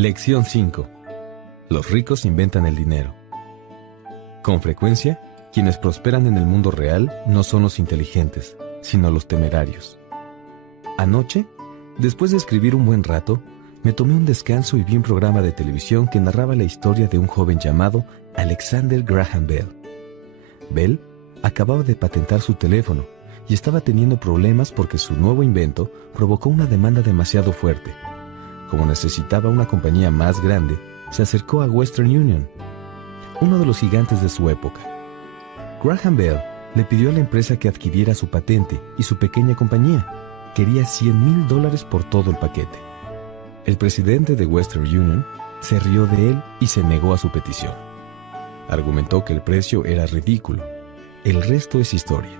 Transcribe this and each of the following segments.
Lección 5. Los ricos inventan el dinero. Con frecuencia, quienes prosperan en el mundo real no son los inteligentes, sino los temerarios. Anoche, después de escribir un buen rato, me tomé un descanso y vi un programa de televisión que narraba la historia de un joven llamado Alexander Graham Bell. Bell acababa de patentar su teléfono y estaba teniendo problemas porque su nuevo invento provocó una demanda demasiado fuerte. Como necesitaba una compañía más grande, se acercó a Western Union, uno de los gigantes de su época. Graham Bell le pidió a la empresa que adquiriera su patente y su pequeña compañía. Quería $100,000 por todo el paquete. El presidente de Western Union se rió de él y se negó a su petición. Argumentó que el precio era ridículo. El resto es historia.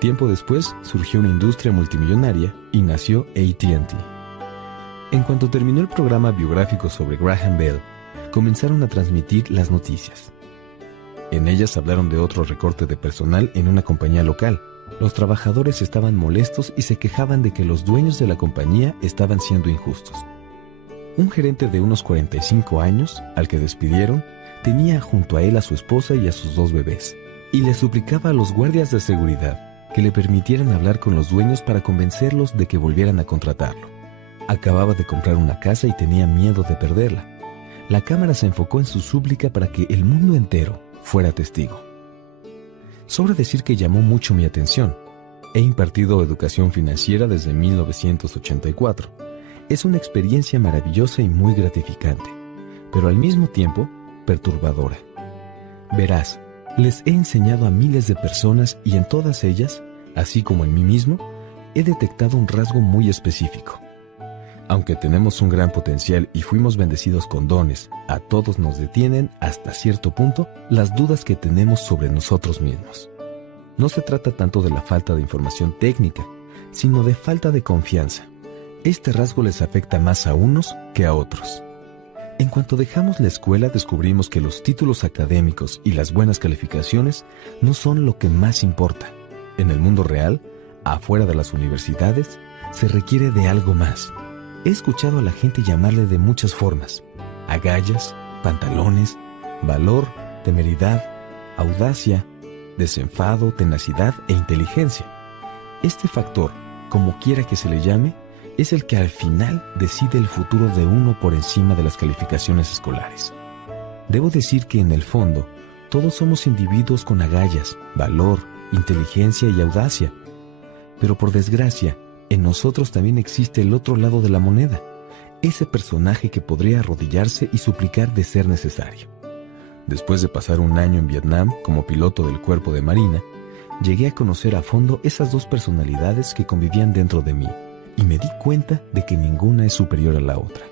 Tiempo después surgió una industria multimillonaria y nació AT&T. En cuanto terminó el programa biográfico sobre Graham Bell, comenzaron a transmitir las noticias. En ellas hablaron de otro recorte de personal en una compañía local. Los trabajadores estaban molestos y se quejaban de que los dueños de la compañía estaban siendo injustos. Un gerente de unos 45 años, al que despidieron, tenía junto a él a su esposa y a sus 2 bebés, y le suplicaba a los guardias de seguridad que le permitieran hablar con los dueños para convencerlos de que volvieran a contratarlo. Acababa de comprar una casa y tenía miedo de perderla. La cámara se enfocó en su súplica para que el mundo entero fuera testigo. Sobra decir que llamó mucho mi atención. He impartido educación financiera desde 1984. Es una experiencia maravillosa y muy gratificante, pero al mismo tiempo perturbadora. Verás, les he enseñado a miles de personas y en todas ellas, así como en mí mismo, he detectado un rasgo muy específico. Aunque tenemos un gran potencial y fuimos bendecidos con dones, a todos nos detienen, hasta cierto punto, las dudas que tenemos sobre nosotros mismos. No se trata tanto de la falta de información técnica, sino de falta de confianza. Este rasgo les afecta más a unos que a otros. En cuanto dejamos la escuela, descubrimos que los títulos académicos y las buenas calificaciones no son lo que más importa. En el mundo real, afuera de las universidades, se requiere de algo más. He escuchado a la gente llamarle de muchas formas: agallas, pantalones, valor, temeridad, audacia, desenfado, tenacidad e inteligencia. Este factor, como quiera que se le llame, es el que al final decide el futuro de uno por encima de las calificaciones escolares. Debo decir que en el fondo, todos somos individuos con agallas, valor, inteligencia y audacia. Pero por desgracia, en nosotros también existe el otro lado de la moneda, ese personaje que podría arrodillarse y suplicar de ser necesario. Después de pasar un año en Vietnam como piloto del cuerpo de marina, llegué a conocer a fondo esas 2 personalidades que convivían dentro de mí, y me di cuenta de que ninguna es superior a la otra.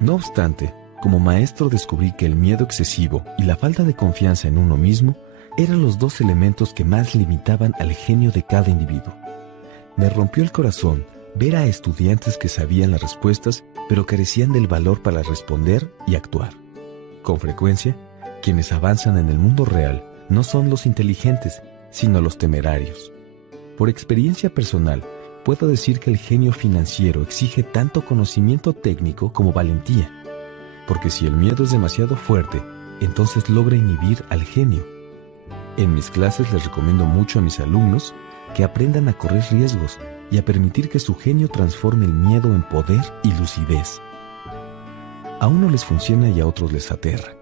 No obstante, como maestro descubrí que el miedo excesivo y la falta de confianza en uno mismo eran los 2 elementos que más limitaban al genio de cada individuo. Me rompió el corazón ver a estudiantes que sabían las respuestas, pero carecían del valor para responder y actuar. Con frecuencia, quienes avanzan en el mundo real no son los inteligentes, sino los temerarios. Por experiencia personal, puedo decir que el genio financiero exige tanto conocimiento técnico como valentía, porque si el miedo es demasiado fuerte, entonces logra inhibir al genio. En mis clases les recomiendo mucho a mis alumnos que aprendan a correr riesgos y a permitir que su genio transforme el miedo en poder y lucidez. A unos les funciona y a otros les aterra.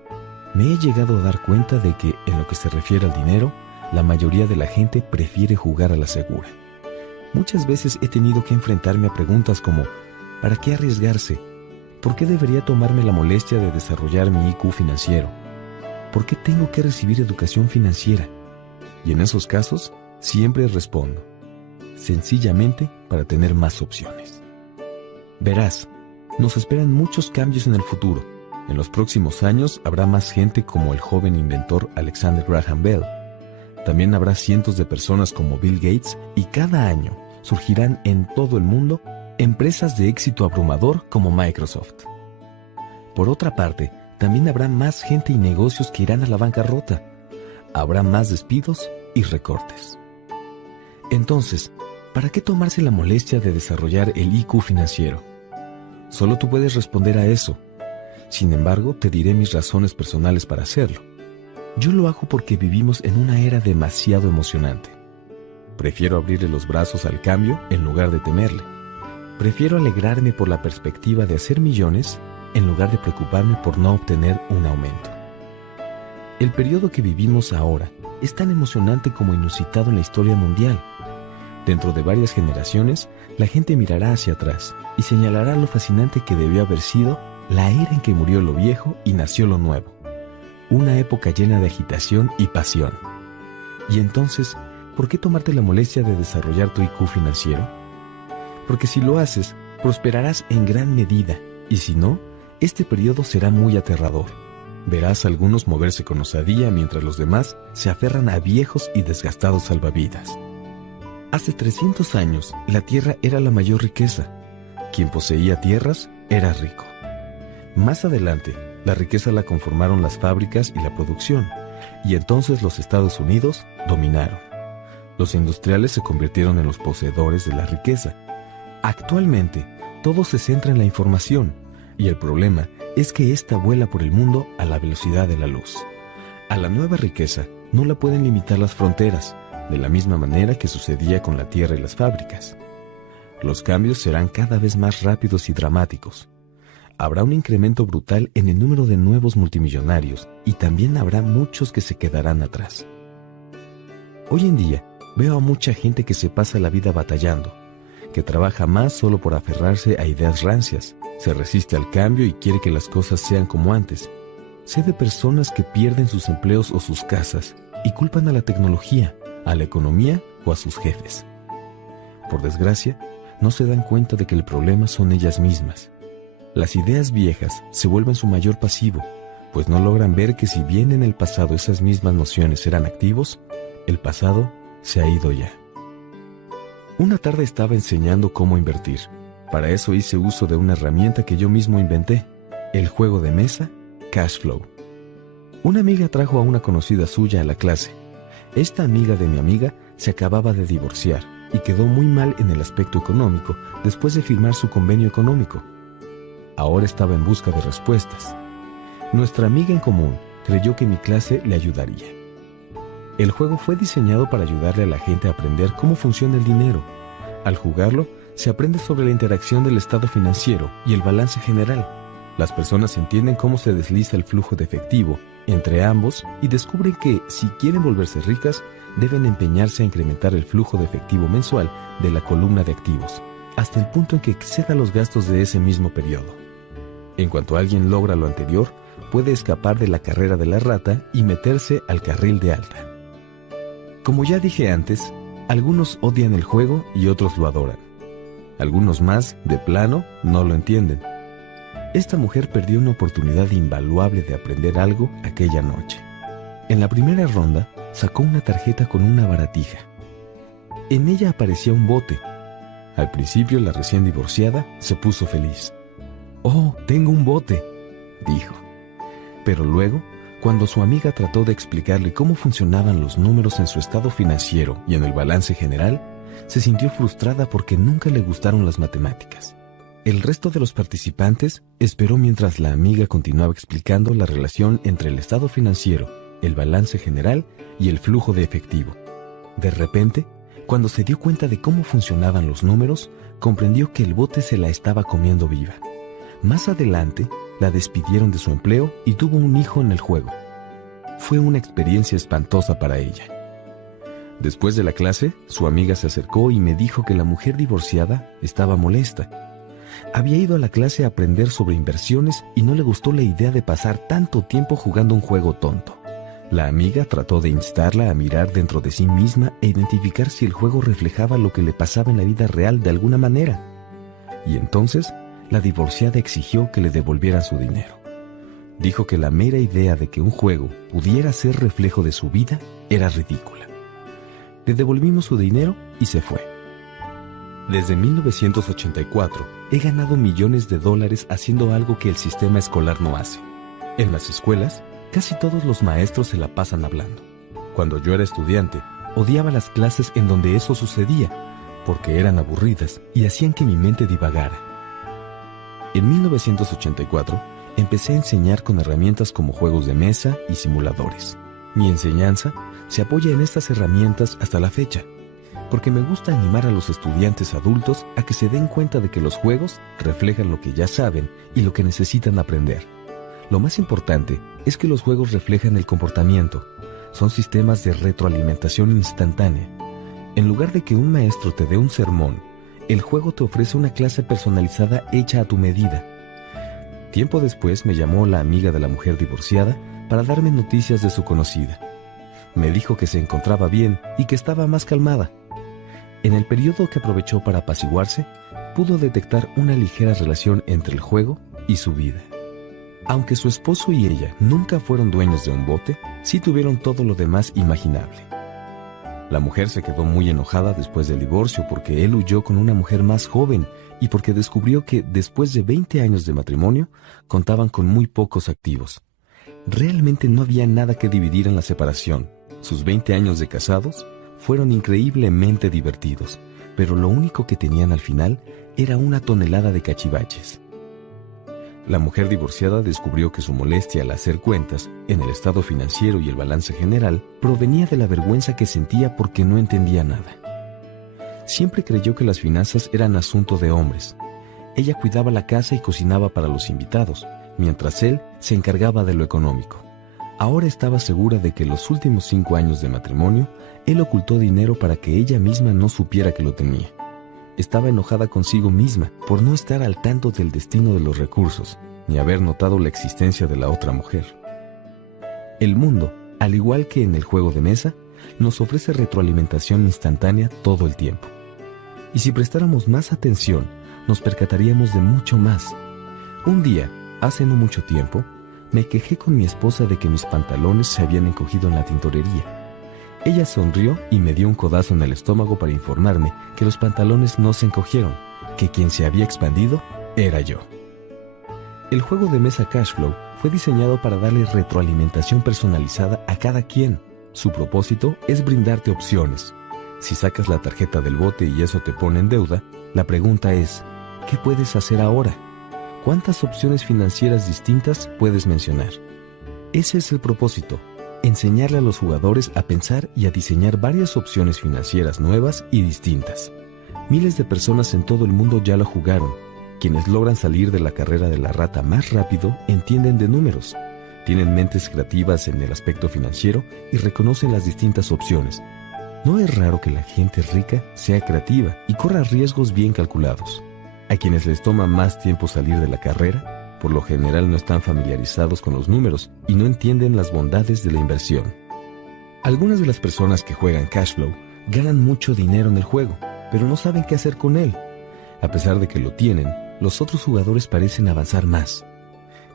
Me he llegado a dar cuenta de que, en lo que se refiere al dinero, la mayoría de la gente prefiere jugar a la segura. Muchas veces he tenido que enfrentarme a preguntas como: ¿para qué arriesgarse? ¿Por qué debería tomarme la molestia de desarrollar mi IQ financiero? ¿Por qué tengo que recibir educación financiera? Y en esos casos, siempre respondo: sencillamente para tener más opciones. Verás, nos esperan muchos cambios en el futuro. En los próximos años habrá más gente como el joven inventor Alexander Graham Bell. También habrá cientos de personas como Bill Gates y cada año surgirán en todo el mundo empresas de éxito abrumador como Microsoft. Por otra parte, también habrá más gente y negocios que irán a la bancarrota. Habrá más despidos y recortes. Entonces, ¿para qué tomarse la molestia de desarrollar el IQ financiero? Solo tú puedes responder a eso, Sin embargo, te diré mis razones personales para hacerlo. Yo lo hago porque vivimos en una era demasiado emocionante. Prefiero abrirle los brazos al cambio en lugar de temerle. Prefiero alegrarme por la perspectiva de hacer millones en lugar de preocuparme por no obtener un aumento. El periodo que vivimos ahora es tan emocionante como inusitado en la historia mundial. Dentro de varias generaciones, la gente mirará hacia atrás y señalará lo fascinante que debió haber sido la era en que murió lo viejo y nació lo nuevo. Una época llena de agitación y pasión. Y entonces, ¿por qué tomarte la molestia de desarrollar tu IQ financiero? Porque si lo haces, prosperarás en gran medida, y si no, este periodo será muy aterrador. Verás a algunos moverse con osadía mientras los demás se aferran a viejos y desgastados salvavidas. Hace 300 años, la tierra era la mayor riqueza. Quien poseía tierras era rico. Más adelante, la riqueza la conformaron las fábricas y la producción, y entonces los Estados Unidos dominaron. Los industriales se convirtieron en los poseedores de la riqueza. Actualmente, todo se centra en la información, y el problema es que ésta vuela por el mundo a la velocidad de la luz. A la nueva riqueza no la pueden limitar las fronteras, de la misma manera que sucedía con la tierra y las fábricas. Los cambios serán cada vez más rápidos y dramáticos. Habrá un incremento brutal en el número de nuevos multimillonarios y también habrá muchos que se quedarán atrás. Hoy en día veo a mucha gente que se pasa la vida batallando, que trabaja más solo por aferrarse a ideas rancias, se resiste al cambio y quiere que las cosas sean como antes. Sé de personas que pierden sus empleos o sus casas y culpan a la tecnología, a la economía o a sus jefes. Por desgracia, no se dan cuenta de que el problema son ellas mismas. Las ideas viejas se vuelven su mayor pasivo, pues no logran ver que si bien en el pasado esas mismas nociones eran activos, el pasado se ha ido ya. Una tarde estaba enseñando cómo invertir. Para eso hice uso de una herramienta que yo mismo inventé, el juego de mesa Cashflow. Una amiga trajo a una conocida suya a la clase. Esta amiga de mi amiga se acababa de divorciar y quedó muy mal en el aspecto económico después de firmar su convenio económico. Ahora estaba en busca de respuestas. Nuestra amiga en común creyó que mi clase le ayudaría. El juego fue diseñado para ayudarle a la gente a aprender cómo funciona el dinero. Al jugarlo, se aprende sobre la interacción del estado financiero y el balance general. Las personas entienden cómo se desliza el flujo de efectivo entre ambos y descubren que, si quieren volverse ricas, deben empeñarse a incrementar el flujo de efectivo mensual de la columna de activos, hasta el punto en que exceda los gastos de ese mismo periodo. En cuanto alguien logra lo anterior, puede escapar de la carrera de la rata y meterse al carril de alta. Como ya dije antes, algunos odian el juego y otros lo adoran. Algunos más, de plano, no lo entienden. Esta mujer perdió una oportunidad invaluable de aprender algo aquella noche. En la primera ronda, sacó una tarjeta con una baratija. En ella aparecía un bote. Al principio, la recién divorciada se puso feliz. «Oh, tengo un bote», dijo. Pero luego, cuando su amiga trató de explicarle cómo funcionaban los números en su estado financiero y en el balance general, se sintió frustrada porque nunca le gustaron las matemáticas. El resto de los participantes esperó mientras la amiga continuaba explicando la relación entre el estado financiero, el balance general y el flujo de efectivo. De repente, cuando se dio cuenta de cómo funcionaban los números, comprendió que el bote se la estaba comiendo viva. Más adelante, la despidieron de su empleo y tuvo un hijo en el juego. Fue una experiencia espantosa para ella. Después de la clase, su amiga se acercó y me dijo que la mujer divorciada estaba molesta. Había ido a la clase a aprender sobre inversiones y no le gustó la idea de pasar tanto tiempo jugando un juego tonto. La amiga trató de instarla a mirar dentro de sí misma e identificar si el juego reflejaba lo que le pasaba en la vida real de alguna manera. Y entonces, la divorciada exigió que le devolvieran su dinero. Dijo que la mera idea de que un juego pudiera ser reflejo de su vida era ridícula. Le devolvimos su dinero y se fue. Desde 1984 he ganado millones de dólares haciendo algo que el sistema escolar no hace. En las escuelas, casi todos los maestros se la pasan hablando. Cuando yo era estudiante, odiaba las clases en donde eso sucedía, porque eran aburridas y hacían que mi mente divagara. En 1984, empecé a enseñar con herramientas como juegos de mesa y simuladores. Mi enseñanza se apoya en estas herramientas hasta la fecha, porque me gusta animar a los estudiantes adultos a que se den cuenta de que los juegos reflejan lo que ya saben y lo que necesitan aprender. Lo más importante es que los juegos reflejan el comportamiento. Son sistemas de retroalimentación instantánea. En lugar de que un maestro te dé un sermón, el juego te ofrece una clase personalizada hecha a tu medida. Tiempo después me llamó la amiga de la mujer divorciada para darme noticias de su conocida. Me dijo que se encontraba bien y que estaba más calmada. En el periodo que aprovechó para apaciguarse, pudo detectar una ligera relación entre el juego y su vida. Aunque su esposo y ella nunca fueron dueños de un bote, sí tuvieron todo lo demás imaginable. La mujer se quedó muy enojada después del divorcio porque él huyó con una mujer más joven y porque descubrió que después de 20 años de matrimonio contaban con muy pocos activos. Realmente no había nada que dividir en la separación. Sus 20 años de casados fueron increíblemente divertidos, pero lo único que tenían al final era una tonelada de cachivaches. La mujer divorciada descubrió que su molestia al hacer cuentas, en el estado financiero y el balance general, provenía de la vergüenza que sentía porque no entendía nada. Siempre creyó que las finanzas eran asunto de hombres. Ella cuidaba la casa y cocinaba para los invitados, mientras él se encargaba de lo económico. Ahora estaba segura de que los últimos 5 años de matrimonio, él ocultó dinero para que ella misma no supiera que lo tenía. Estaba enojada consigo misma por no estar al tanto del destino de los recursos, ni haber notado la existencia de la otra mujer. El mundo, al igual que en el juego de mesa, nos ofrece retroalimentación instantánea todo el tiempo. Y si prestáramos más atención, nos percataríamos de mucho más. Un día, hace no mucho tiempo, me quejé con mi esposa de que mis pantalones se habían encogido en la tintorería. Ella sonrió y me dio un codazo en el estómago para informarme que los pantalones no se encogieron, que quien se había expandido era yo. El juego de mesa Cashflow fue diseñado para darle retroalimentación personalizada a cada quien. Su propósito es brindarte opciones. Si sacas la tarjeta del bote y eso te pone en deuda, la pregunta es, ¿qué puedes hacer ahora? ¿Cuántas opciones financieras distintas puedes mencionar? Ese es el propósito. Enseñarle a los jugadores a pensar y a diseñar varias opciones financieras nuevas y distintas. Miles de personas en todo el mundo ya lo jugaron. Quienes logran salir de la carrera de la rata más rápido entienden de números, tienen mentes creativas en el aspecto financiero y reconocen las distintas opciones. No es raro que la gente rica sea creativa y corra riesgos bien calculados. A quienes les toma más tiempo salir de la carrera, por lo general no están familiarizados con los números y no entienden las bondades de la inversión. Algunas de las personas que juegan Cashflow ganan mucho dinero en el juego, pero no saben qué hacer con él. A pesar de que lo tienen, los otros jugadores parecen avanzar más.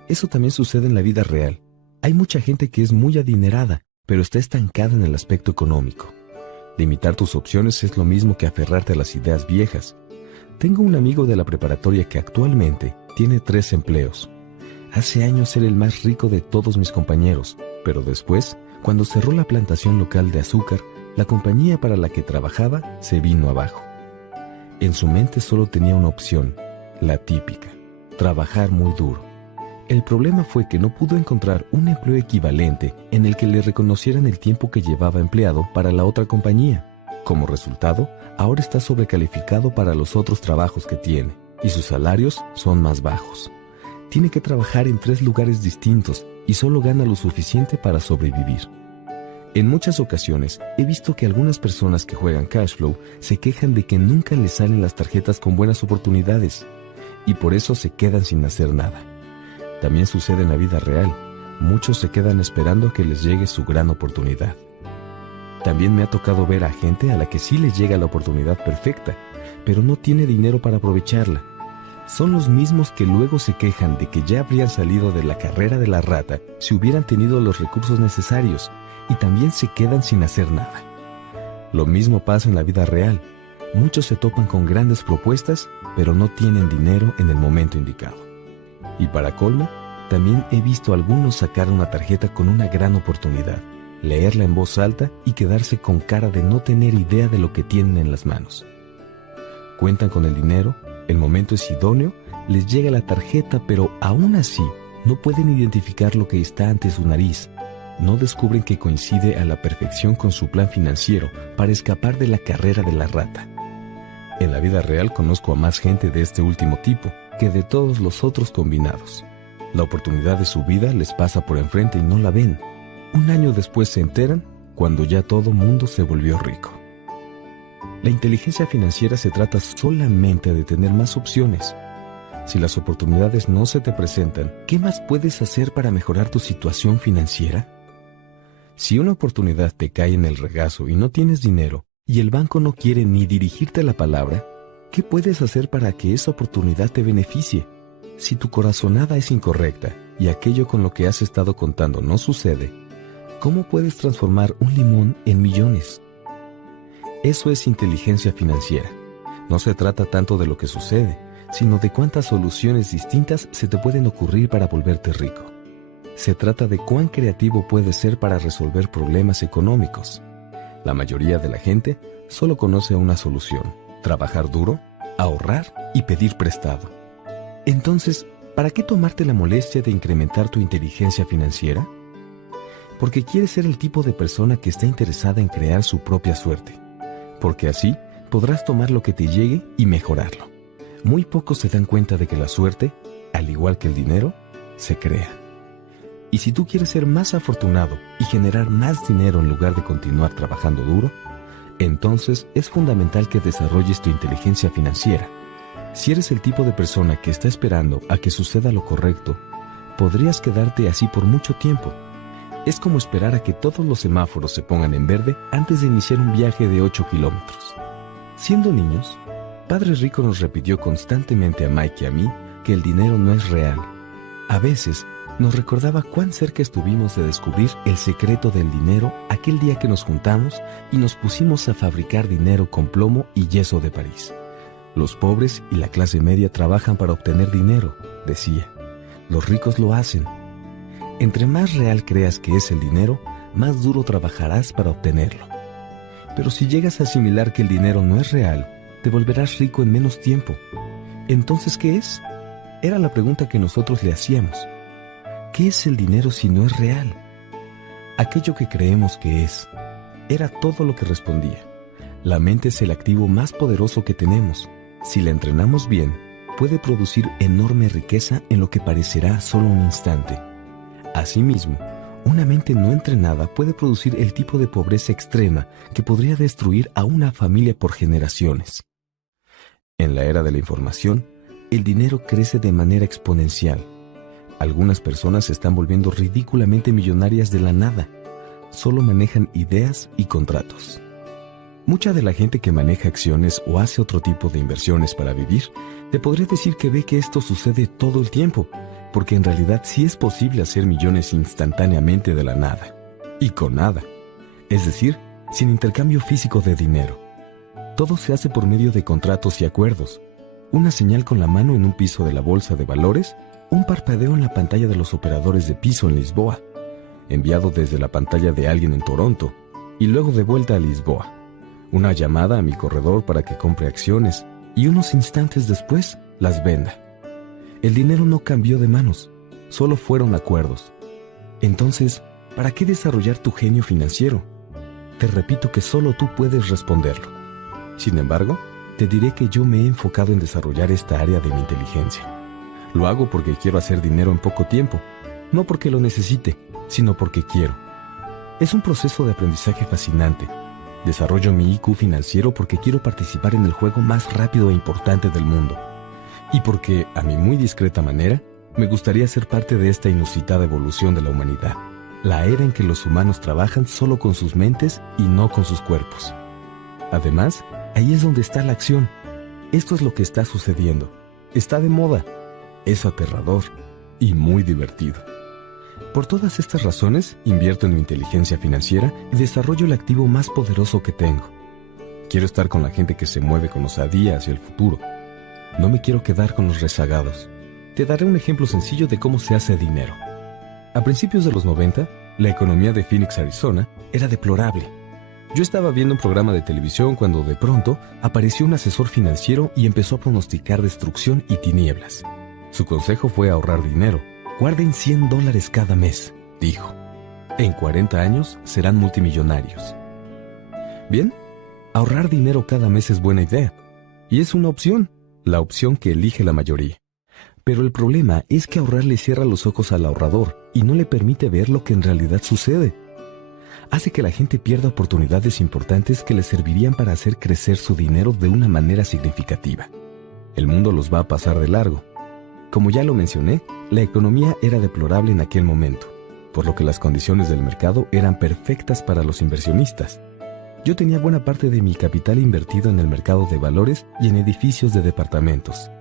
Eso también sucede en la vida real. Hay mucha gente que es muy adinerada, pero está estancada en el aspecto económico. Limitar tus opciones es lo mismo que aferrarte a las ideas viejas. Tengo un amigo de la preparatoria que actualmente tiene 3 empleos. Hace años era el más rico de todos mis compañeros, pero después, cuando cerró la plantación local de azúcar, la compañía para la que trabajaba se vino abajo. En su mente solo tenía una opción, la típica, trabajar muy duro. El problema fue que no pudo encontrar un empleo equivalente en el que le reconocieran el tiempo que llevaba empleado para la otra compañía. Como resultado, ahora está sobrecalificado para los otros trabajos que tiene, y sus salarios son más bajos. Tiene que trabajar en 3 lugares distintos y solo gana lo suficiente para sobrevivir. En muchas ocasiones he visto que algunas personas que juegan Cashflow se quejan de que nunca les salen las tarjetas con buenas oportunidades, y por eso se quedan sin hacer nada. También sucede en la vida real. Muchos se quedan esperando a que les llegue su gran oportunidad. También me ha tocado ver a gente a la que sí les llega la oportunidad perfecta, pero no tiene dinero para aprovecharla. Son los mismos que luego se quejan de que ya habrían salido de la carrera de la rata si hubieran tenido los recursos necesarios, y también se quedan sin hacer nada. Lo mismo pasa en la vida real. Muchos se topan con grandes propuestas, pero no tienen dinero en el momento indicado. Y para colmo, también he visto a algunos sacar una tarjeta con una gran oportunidad, leerla en voz alta y quedarse con cara de no tener idea de lo que tienen en las manos. Cuentan con el dinero, el momento es idóneo, les llega la tarjeta, pero aún así no pueden identificar lo que está ante su nariz. No descubren que coincide a la perfección con su plan financiero para escapar de la carrera de la rata. En la vida real conozco a más gente de este último tipo que de todos los otros combinados. La oportunidad de su vida les pasa por enfrente y no la ven. Un año después se enteran cuando ya todo mundo se volvió rico. La inteligencia financiera se trata solamente de tener más opciones. Si las oportunidades no se te presentan, ¿qué más puedes hacer para mejorar tu situación financiera? Si una oportunidad te cae en el regazo y no tienes dinero, y el banco no quiere ni dirigirte la palabra, ¿qué puedes hacer para que esa oportunidad te beneficie? Si tu corazonada es incorrecta y aquello con lo que has estado contando no sucede, ¿cómo puedes transformar un limón en millones? Eso es inteligencia financiera. No se trata tanto de lo que sucede, sino de cuántas soluciones distintas se te pueden ocurrir para volverte rico. Se trata de cuán creativo puedes ser para resolver problemas económicos. La mayoría de la gente solo conoce una solución: trabajar duro, ahorrar y pedir prestado. Entonces, ¿para qué tomarte la molestia de incrementar tu inteligencia financiera? Porque quieres ser el tipo de persona que está interesada en crear su propia suerte. Porque así podrás tomar lo que te llegue y mejorarlo. Muy pocos se dan cuenta de que la suerte, al igual que el dinero, se crea. Y si tú quieres ser más afortunado y generar más dinero en lugar de continuar trabajando duro, entonces es fundamental que desarrolles tu inteligencia financiera. Si eres el tipo de persona que está esperando a que suceda lo correcto, podrías quedarte así por mucho tiempo. Es como esperar a que todos los semáforos se pongan en verde antes de iniciar un viaje de 8 kilómetros. Siendo niños, Padre Rico nos repitió constantemente a Mike y a mí que el dinero no es real. A veces, nos recordaba cuán cerca estuvimos de descubrir el secreto del dinero aquel día que nos juntamos y nos pusimos a fabricar dinero con plomo y yeso de París. Los pobres y la clase media trabajan para obtener dinero, decía. Los ricos lo hacen. Entre más real creas que es el dinero, más duro trabajarás para obtenerlo. Pero si llegas a asimilar que el dinero no es real, te volverás rico en menos tiempo. Entonces, ¿qué es? Era la pregunta que nosotros le hacíamos. ¿Qué es el dinero si no es real? Aquello que creemos que es. Era todo lo que respondía. La mente es el activo más poderoso que tenemos. Si la entrenamos bien, puede producir enorme riqueza en lo que parecerá solo un instante. Asimismo, una mente no entrenada puede producir el tipo de pobreza extrema que podría destruir a una familia por generaciones. En la era de la información, el dinero crece de manera exponencial. Algunas personas se están volviendo ridículamente millonarias de la nada. Solo manejan ideas y contratos. Mucha de la gente que maneja acciones o hace otro tipo de inversiones para vivir, te podría decir que ve que esto sucede todo el tiempo, porque en realidad sí es posible hacer millones instantáneamente de la nada. Y con nada. Es decir, sin intercambio físico de dinero. Todo se hace por medio de contratos y acuerdos. Una señal con la mano en un piso de la bolsa de valores, un parpadeo en la pantalla de los operadores de piso en Lisboa, enviado desde la pantalla de alguien en Toronto, y luego de vuelta a Lisboa. Una llamada a mi corredor para que compre acciones, y unos instantes después las venda. El dinero no cambió de manos, solo fueron acuerdos. Entonces, ¿para qué desarrollar tu genio financiero? Te repito que solo tú puedes responderlo. Sin embargo, te diré que yo me he enfocado en desarrollar esta área de mi inteligencia. Lo hago porque quiero hacer dinero en poco tiempo, no porque lo necesite, sino porque quiero. Es un proceso de aprendizaje fascinante. Desarrollo mi IQ financiero porque quiero participar en el juego más rápido e importante del mundo. Y porque, a mi muy discreta manera, me gustaría ser parte de esta inusitada evolución de la humanidad. La era en que los humanos trabajan solo con sus mentes y no con sus cuerpos. Además, ahí es donde está la acción. Esto es lo que está sucediendo. Está de moda. Es aterrador y muy divertido. Por todas estas razones, invierto en mi inteligencia financiera y desarrollo el activo más poderoso que tengo. Quiero estar con la gente que se mueve con osadía hacia el futuro. No me quiero quedar con los rezagados. Te daré un ejemplo sencillo de cómo se hace dinero. A principios de los 90, la economía de Phoenix, Arizona, era deplorable. Yo estaba viendo un programa de televisión cuando de pronto apareció un asesor financiero y empezó a pronosticar destrucción y tinieblas. Su consejo fue ahorrar dinero. Guarden $100 cada mes, dijo. En 40 años serán multimillonarios. Bien, ahorrar dinero cada mes es buena idea. Y es una opción, la opción que elige la mayoría. Pero el problema es que ahorrar le cierra los ojos al ahorrador y no le permite ver lo que en realidad sucede. Hace que la gente pierda oportunidades importantes que le servirían para hacer crecer su dinero de una manera significativa. El mundo los va a pasar de largo. Como ya lo mencioné, la economía era deplorable en aquel momento, por lo que las condiciones del mercado eran perfectas para los inversionistas. Yo tenía buena parte de mi capital invertido en el mercado de valores y en edificios de departamentos.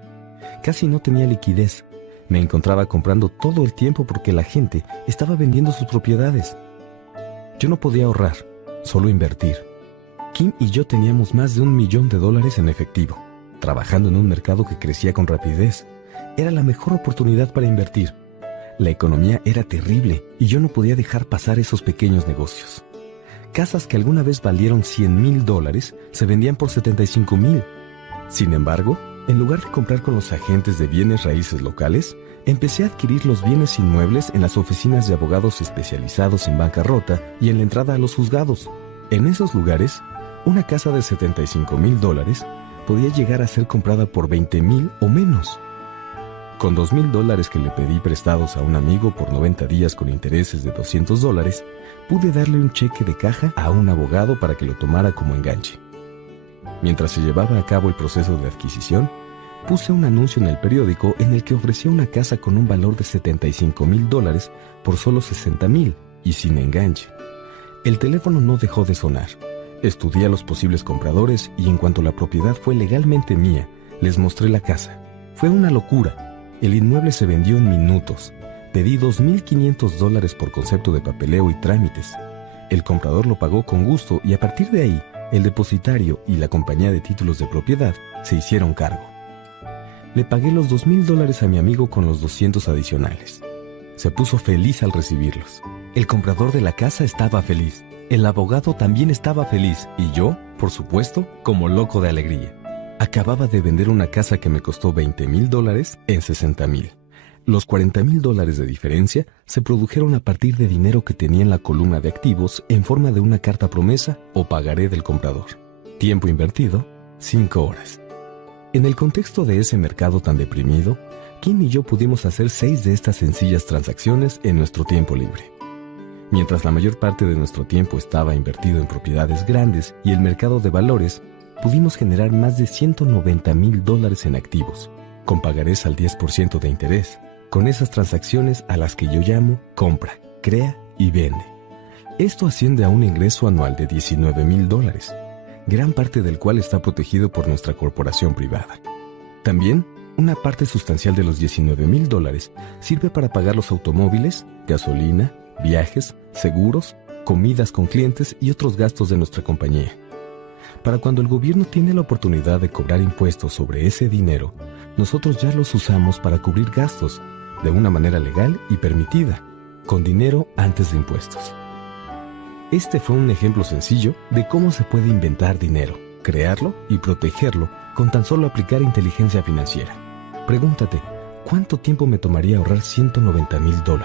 Casi no tenía liquidez. Me encontraba comprando todo el tiempo porque la gente estaba vendiendo sus propiedades. Yo no podía ahorrar, solo invertir. Kim y yo teníamos más de $1 millón en efectivo, trabajando en un mercado que crecía con rapidez. Era la mejor oportunidad para invertir. La economía era terrible y yo no podía dejar pasar esos pequeños negocios. Casas que alguna vez valieron $100,000 se vendían por $75,000. Sin embargo, en lugar de comprar con los agentes de bienes raíces locales, empecé a adquirir los bienes inmuebles en las oficinas de abogados especializados en bancarrota y en la entrada a los juzgados. En esos lugares, una casa de $75,000 podía llegar a ser comprada por $20,000 o menos. Con $2,000 que le pedí prestados a un amigo por 90 días con intereses de $200, pude darle un cheque de caja a un abogado para que lo tomara como enganche. Mientras se llevaba a cabo el proceso de adquisición, puse un anuncio en el periódico en el que ofrecía una casa con un valor de $75,000 por solo $60,000 y sin enganche. El teléfono no dejó de sonar. Estudié a los posibles compradores y en cuanto la propiedad fue legalmente mía, les mostré la casa. Fue una locura. El inmueble se vendió en minutos. Pedí $2,500 por concepto de papeleo y trámites. El comprador lo pagó con gusto y a partir de ahí, el depositario y la compañía de títulos de propiedad se hicieron cargo. Le pagué los $2,000 a mi amigo con los 200 adicionales. Se puso feliz al recibirlos. El comprador de la casa estaba feliz. El abogado también estaba feliz y yo, por supuesto, como loco de alegría. Acababa de vender una casa que me costó $20,000 en $60,000. Los $40,000 de diferencia se produjeron a partir de dinero que tenía en la columna de activos en forma de una carta promesa o pagaré del comprador. Tiempo invertido, 5 horas. En el contexto de ese mercado tan deprimido, Kim y yo pudimos hacer 6 de estas sencillas transacciones en nuestro tiempo libre. Mientras la mayor parte de nuestro tiempo estaba invertido en propiedades grandes y el mercado de valores, pudimos generar más de $190,000 en activos, con pagarés al 10% de interés, con esas transacciones a las que yo llamo compra, crea y vende. Esto asciende a un ingreso anual de $19,000, gran parte del cual está protegido por nuestra corporación privada. También, una parte sustancial de los $19,000 sirve para pagar los automóviles, gasolina, viajes, seguros, comidas con clientes y otros gastos de nuestra compañía. Para cuando el gobierno tiene la oportunidad de cobrar impuestos sobre ese dinero, nosotros ya los usamos para cubrir gastos, de una manera legal y permitida, con dinero antes de impuestos. Este fue un ejemplo sencillo de cómo se puede inventar dinero, crearlo y protegerlo con tan solo aplicar inteligencia financiera. Pregúntate, ¿cuánto tiempo me tomaría ahorrar $190,000?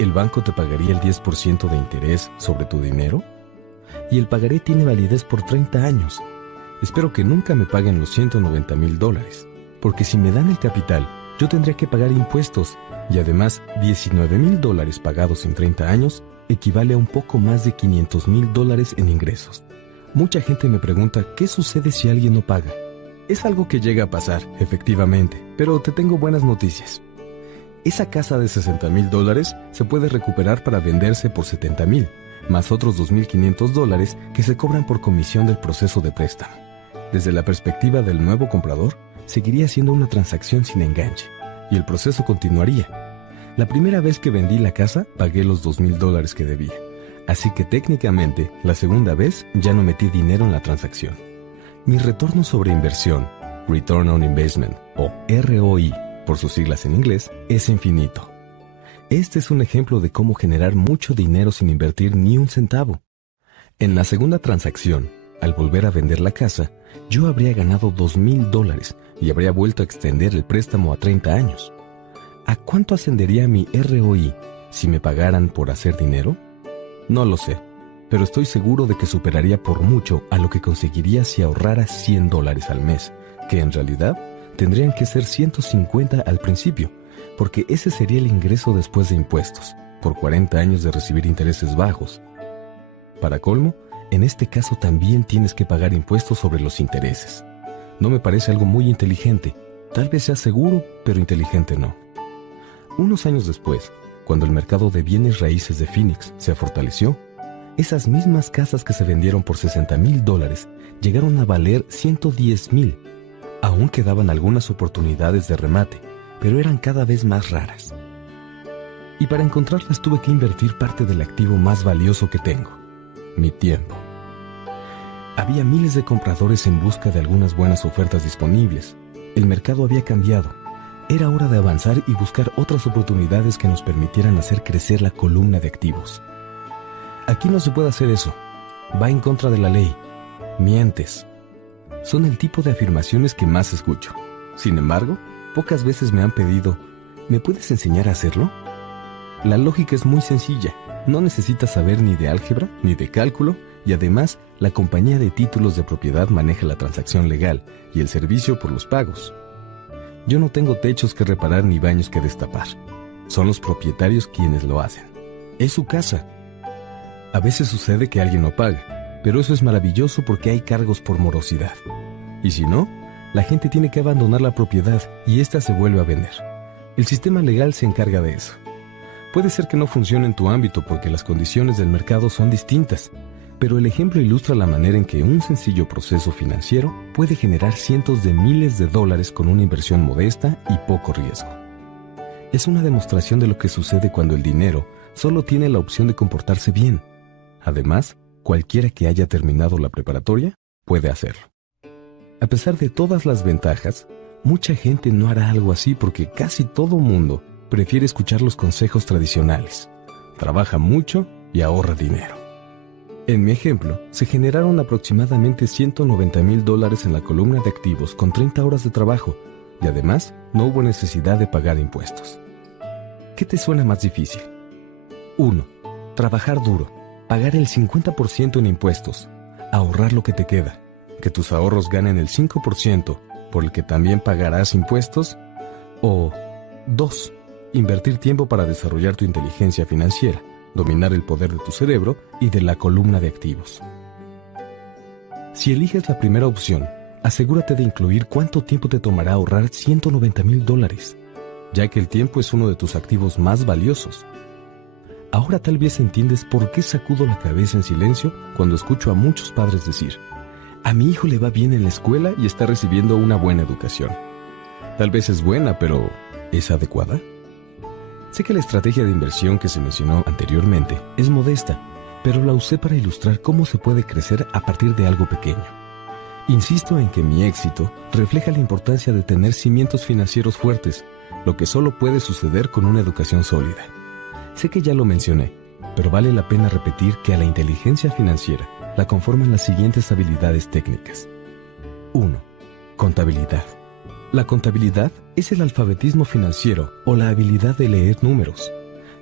¿El banco te pagaría el 10% de interés sobre tu dinero? Y el pagaré tiene validez por 30 años. Espero que nunca me paguen los $190,000, porque si me dan el capital, yo tendría que pagar impuestos, y además $19,000 pagados en 30 años equivale a un poco más de $500,000 en ingresos. Mucha gente me pregunta, ¿qué sucede si alguien no paga? Es algo que llega a pasar, efectivamente, pero te tengo buenas noticias. Esa casa de $60,000 se puede recuperar para venderse por $70,000, más otros $2,500 que se cobran por comisión del proceso de préstamo. Desde la perspectiva del nuevo comprador, seguiría siendo una transacción sin enganche, y el proceso continuaría. La primera vez que vendí la casa, pagué los $2,000 que debía, así que técnicamente, la segunda vez ya no metí dinero en la transacción. Mi retorno sobre inversión, Return on Investment, o ROI, por sus siglas en inglés, es infinito. Este es un ejemplo de cómo generar mucho dinero sin invertir ni un centavo. En la segunda transacción, al volver a vender la casa, yo habría ganado $2,000 y habría vuelto a extender el préstamo a 30 años. ¿A cuánto ascendería mi ROI si me pagaran por hacer dinero? No lo sé, pero estoy seguro de que superaría por mucho a lo que conseguiría si ahorrara $100 al mes, que en realidad tendrían que ser 150 al principio, porque ese sería el ingreso después de impuestos, por 40 años de recibir intereses bajos. Para colmo, en este caso también tienes que pagar impuestos sobre los intereses. No me parece algo muy inteligente. Tal vez sea seguro, pero inteligente no. Unos años después, cuando el mercado de bienes raíces de Phoenix se fortaleció, esas mismas casas que se vendieron por $60,000 llegaron a valer $110,000. Aún quedaban algunas oportunidades de remate, pero eran cada vez más raras. Y para encontrarlas tuve que invertir parte del activo más valioso que tengo, mi tiempo. Había miles de compradores en busca de algunas buenas ofertas disponibles. El mercado había cambiado. Era hora de avanzar y buscar otras oportunidades que nos permitieran hacer crecer la columna de activos. Aquí no se puede hacer eso. Va en contra de la ley. Mientes. Son el tipo de afirmaciones que más escucho. Sin embargo, pocas veces me han pedido, ¿me puedes enseñar a hacerlo? La lógica es muy sencilla. No necesitas saber ni de álgebra ni de cálculo, y además la compañía de títulos de propiedad maneja la transacción legal y el servicio por los pagos. Yo no tengo techos que reparar ni baños que destapar. Son los propietarios quienes lo hacen. Es su casa. A veces sucede que alguien no paga, pero eso es maravilloso porque hay cargos por morosidad. Y si no, la gente tiene que abandonar la propiedad y ésta se vuelve a vender. El sistema legal se encarga de eso. Puede ser que no funcione en tu ámbito porque las condiciones del mercado son distintas, pero el ejemplo ilustra la manera en que un sencillo proceso financiero puede generar cientos de miles de dólares con una inversión modesta y poco riesgo. Es una demostración de lo que sucede cuando el dinero solo tiene la opción de comportarse bien. Además, cualquiera que haya terminado la preparatoria puede hacerlo. A pesar de todas las ventajas, mucha gente no hará algo así porque casi todo mundo prefiere escuchar los consejos tradicionales. Trabaja mucho y ahorra dinero. En mi ejemplo, se generaron aproximadamente $190,000 en la columna de activos con 30 horas de trabajo y además no hubo necesidad de pagar impuestos. ¿Qué te suena más difícil? 1. Trabajar duro, pagar el 50% en impuestos, ahorrar lo que te queda, que tus ahorros ganen el 5% por el que también pagarás impuestos, o 2. Invertir tiempo para desarrollar tu inteligencia financiera, dominar el poder de tu cerebro y de la columna de activos. Si eliges la primera opción, asegúrate de incluir cuánto tiempo te tomará ahorrar $190,000, ya que el tiempo es uno de tus activos más valiosos. Ahora tal vez entiendes por qué sacudo la cabeza en silencio cuando escucho a muchos padres decir, a mi hijo le va bien en la escuela y está recibiendo una buena educación. Tal vez es buena, pero ¿es adecuada? Sé que la estrategia de inversión que se mencionó anteriormente es modesta, pero la usé para ilustrar cómo se puede crecer a partir de algo pequeño. Insisto en que mi éxito refleja la importancia de tener cimientos financieros fuertes, lo que solo puede suceder con una educación sólida. Sé que ya lo mencioné, pero vale la pena repetir que a la inteligencia financiera la conforman las siguientes habilidades técnicas. 1. Contabilidad. La contabilidad es el alfabetismo financiero o la habilidad de leer números.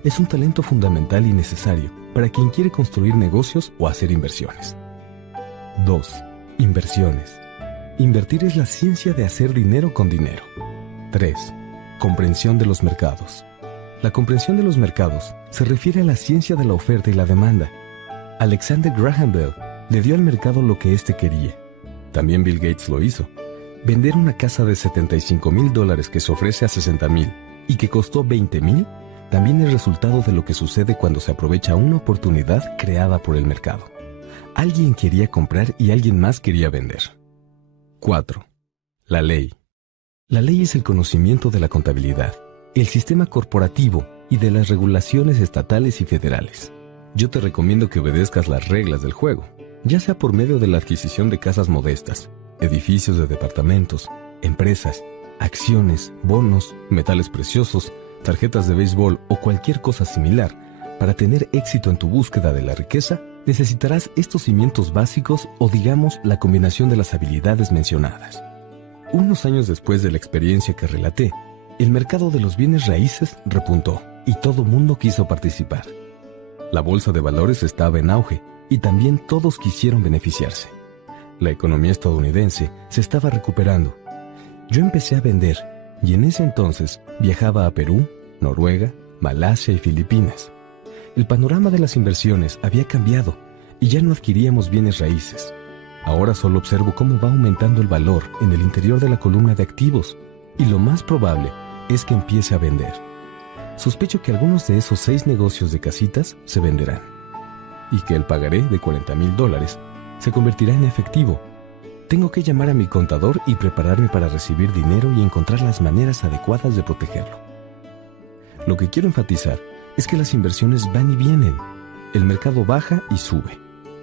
Es un talento fundamental y necesario para quien quiere construir negocios o hacer inversiones. 2. Inversiones. Invertir es la ciencia de hacer dinero con dinero. 3. Comprensión de los mercados. La comprensión de los mercados se refiere a la ciencia de la oferta y la demanda. Alexander Graham Bell le dio al mercado lo que éste quería. También Bill Gates lo hizo. Vender una casa de $75,000 que se ofrece a $60,000 y que costó $20,000 también es resultado de lo que sucede cuando se aprovecha una oportunidad creada por el mercado. Alguien quería comprar y alguien más quería vender. 4. La ley. La ley es el conocimiento de la contabilidad, el sistema corporativo y de las regulaciones estatales y federales. Yo te recomiendo que obedezcas las reglas del juego, ya sea por medio de la adquisición de casas modestas, edificios de departamentos, empresas, acciones, bonos, metales preciosos, tarjetas de béisbol o cualquier cosa similar. Para tener éxito en tu búsqueda de la riqueza, necesitarás estos cimientos básicos o digamos la combinación de las habilidades mencionadas. Unos años después de la experiencia que relaté, el mercado de los bienes raíces repuntó y todo mundo quiso participar. La bolsa de valores estaba en auge y también todos quisieron beneficiarse. La economía estadounidense se estaba recuperando. Yo empecé a vender y en ese entonces viajaba a Perú, Noruega, Malasia y Filipinas. El panorama de las inversiones había cambiado y ya no adquiríamos bienes raíces. Ahora solo observo cómo va aumentando el valor en el interior de la columna de activos y lo más probable es que empiece a vender. Sospecho que algunos de esos 6 negocios de casitas se venderán y que el pagaré de $40,000 se convertirá en efectivo. Tengo que llamar a mi contador y prepararme para recibir dinero y encontrar las maneras adecuadas de protegerlo. Lo que quiero enfatizar es que las inversiones van y vienen. El mercado baja y sube.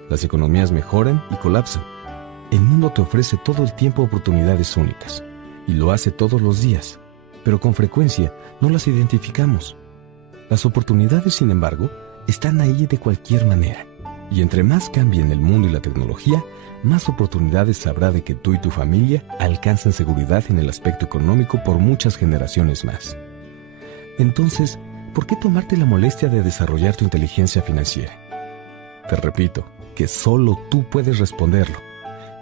Las economías mejoran y colapsan. El mundo te ofrece todo el tiempo oportunidades únicas y lo hace todos los días, pero con frecuencia no las identificamos. Las oportunidades, sin embargo, están ahí de cualquier manera. Y entre más cambien el mundo y la tecnología, más oportunidades habrá de que tú y tu familia alcancen seguridad en el aspecto económico por muchas generaciones más. Entonces, ¿por qué tomarte la molestia de desarrollar tu inteligencia financiera? Te repito, que solo tú puedes responderlo.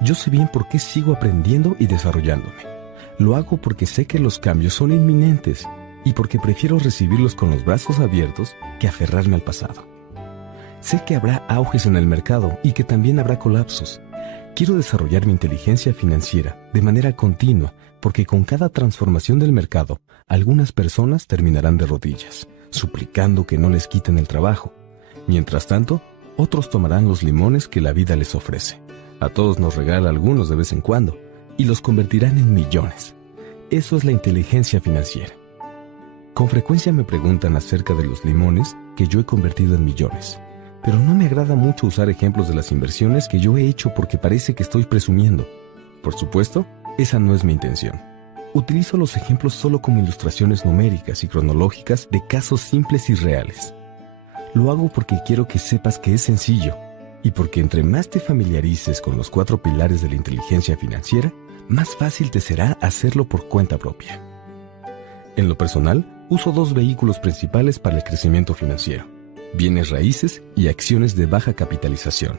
Yo sé bien por qué sigo aprendiendo y desarrollándome. Lo hago porque sé que los cambios son inminentes y porque prefiero recibirlos con los brazos abiertos que aferrarme al pasado. Sé que habrá auges en el mercado y que también habrá colapsos. Quiero desarrollar mi inteligencia financiera de manera continua porque con cada transformación del mercado, algunas personas terminarán de rodillas, suplicando que no les quiten el trabajo. Mientras tanto, otros tomarán los limones que la vida les ofrece. A todos nos regala algunos de vez en cuando y los convertirán en millones. Eso es la inteligencia financiera. Con frecuencia me preguntan acerca de los limones que yo he convertido en millones. Pero no me agrada mucho usar ejemplos de las inversiones que yo he hecho porque parece que estoy presumiendo. Por supuesto, esa no es mi intención. Utilizo los ejemplos solo como ilustraciones numéricas y cronológicas de casos simples y reales. Lo hago porque quiero que sepas que es sencillo y porque entre más te familiarices con los 4 pilares de la inteligencia financiera, más fácil te será hacerlo por cuenta propia. En lo personal, uso 2 vehículos principales para el crecimiento financiero: bienes raíces y acciones de baja capitalización.